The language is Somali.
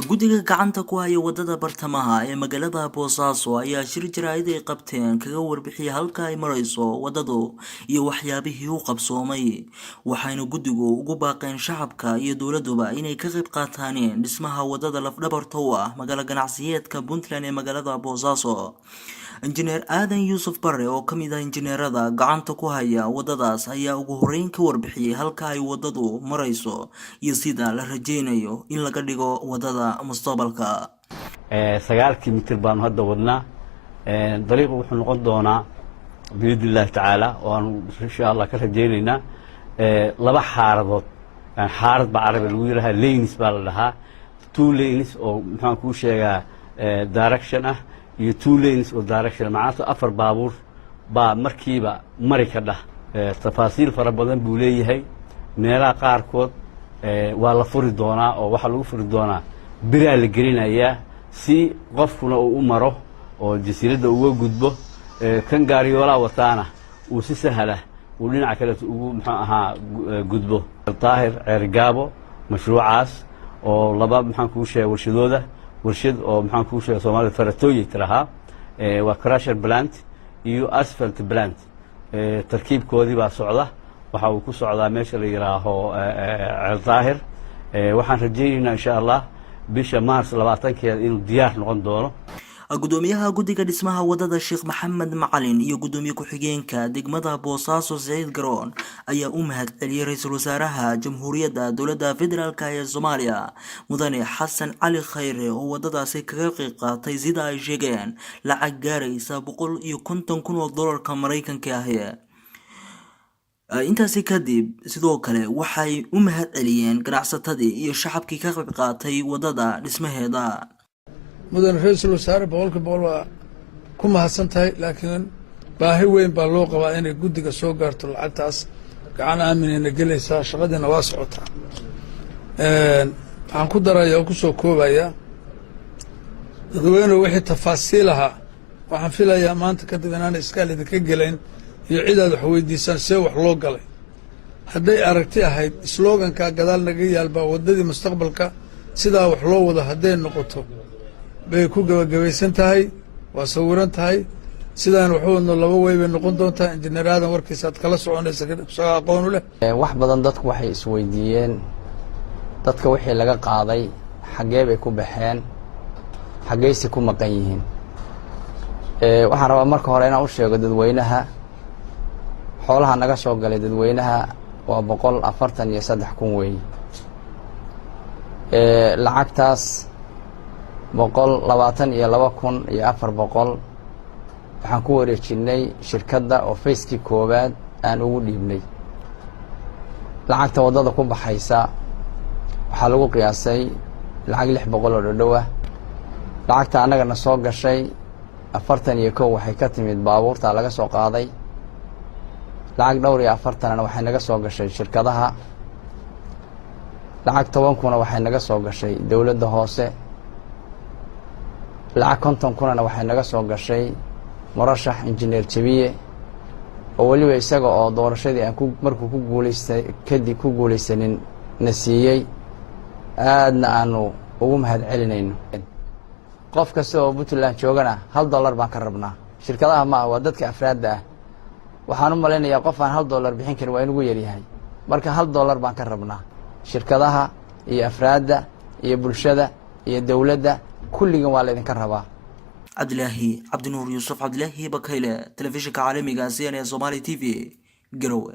guddiga gacanta ku haya wadada bartamaha ee magaalada Boosaaso ayaa shir jaraa'id ay qabteen kaga warbixiyay halka ay marayso wadadu iyo waxyaabihii uu qabsoomay waxayna guddigu ugu baaqeen shacabka iyo dowladuba inay ka qayb qaataan dhismaha wadada lafdhabarta u ah magaalada ganacsiyeedka Puntland ee magaalada Boosaaso. Injineer Aadan Yuusuf Barre oo ka mid ah injineerada gacanta ku haya wadadaas ayaa ugu horeyn ka warbixiyay halka ay wadadu marayso iyo sida la rajeynayo in laga dhigo wadada mustaqbalka. 9 kilomitir baan hadda wadnaa dariiqu wuxuu noqon doonaa biidillah taala oo insha Allah ka rajeynayna laba xaaradood xaarad ba carabi lagu yiraahdo lanes baa la dhahaa 2 lanes oo maxaan ku sheegaa direction ah iyo 2 lanes oo direction macnaheedu afar baabuur baa markiiba mari ka dhah tafaasiil fara badan buu leeyahay meelaha qaarkood waa la furi doonaa oo waxa lagu furi doonaa biraa la gelinayaa si qofkuna uu u maro oo jasiiradda uga gudbo kan gaariyoola wataana uu si sahal ah uu dhinaca kale ugu muxuu ahaa gudbo taahir cergaabo mashruucaas oo laba maxaan ku sheegay warshad oo maxaan ku sheegay Soomaaliya faratooyi tiraha waa crusher plant iyo asphalt plant tarkiibkoodii baa socda waxa uu ku socdaa meesha la yiraahdo taahir waxaan rajeynaynaa insha Allah bisha Maars 20keeda inuu diyaar noqon doono. gudoomiyaha guddiga dhismaha wadada Sheekh Maxamed Macalin iyo gudoomiye ku-xigeenka degmada Boosaaso Saciid Garoon ayaa u mahadceliyay ra'iisul wasaaraha Jamhuuriyadda Dowladda Federaalka ee Soomaaliya Mudane Xasan Cali Khayre oo wadadaasi kaga qayb qaatay sida ay sheegeen lacag gaaraysa $150,000 Mareykanka ah. intaasi kadib sidoo kale waxay u mahadceliyeen ganacsatadii iyo shacabkii ka qayb qaatay wadada dhismaheeda. mudan ra'iisul wasaare boqolkiiba waa ku mahadsantahay laakiin baahi weyn baa loo qabaa inay guddiga soo gaarto lacagtaas gacan aaminayna gelaysaa shaqadiina waa socotaa. waxaan ku darayaa oo ku soo koobaya dadweynuhu wixii tafaasiil ahaa waxaan filayaa maanta kadib inaan iskaal idinka gelayn iyo cidaad wax weydiisaan see wax loo galay hadday aragti ahayd sloganka gadaal naga yaalbaa waddadii mustaqbalka sidaa wax loo wado hadday noqoto bay ku gabagabaysan tahay waa sawiran tahay sidaan waxu wadno laba way bay noqon doontaa. injineer Aadan warkiisa aad kala soconaysa isaga aqoon u leh. wax badan dadku waxay isweydiiyeen dadka wixii laga qaaday xagee bay ku baxeen xageeysi ku maqan yihiin. waxaan rabaa marka hore inaan u sheego dadweynaha xoolaha naga soo galay dadweynaha waa 143,000 weey. lacagtaas 122,400 waxaan ku wareejinay shirkadda oo fayskii koowaad aan ugu dhiibnay. lacagta wadada ku baxaysa waxaa lagu qiyaasay lacag 600 oo dhow ah. lacagta annagana soo gashay 41 waxay ka timid baabuurta laga soo qaaday. lacag dhowr iyo 40 waxay naga soo gashay shirkadaha. lacag 10 waxay naga soo gashay dawladda hoose. lacag 50 waxay naga soo gashay murashax injineer Jabiye oo waliba isaga oo doorashadii aan markuu ku guuleystay kadib ku guuleysanin nasiiyay aadna aanu ugu mahadcelinayno. qof kasta oo Puntland joogana $1 baan ka rabnaa. shirkadaha ma waa dadka afraadda ah waxaan u maleynayaa qof aan $1 bixin karin waa inuu yar yahay marka $1 baan ka rabnaa. shirkadaha iyo afraadda iyo bulshada iyo dawladda kulligan waa la idinka rabaa. Cabdinuur Yuusuf Bakayle telefishinka caalamiga CNN Somali TV Garowe.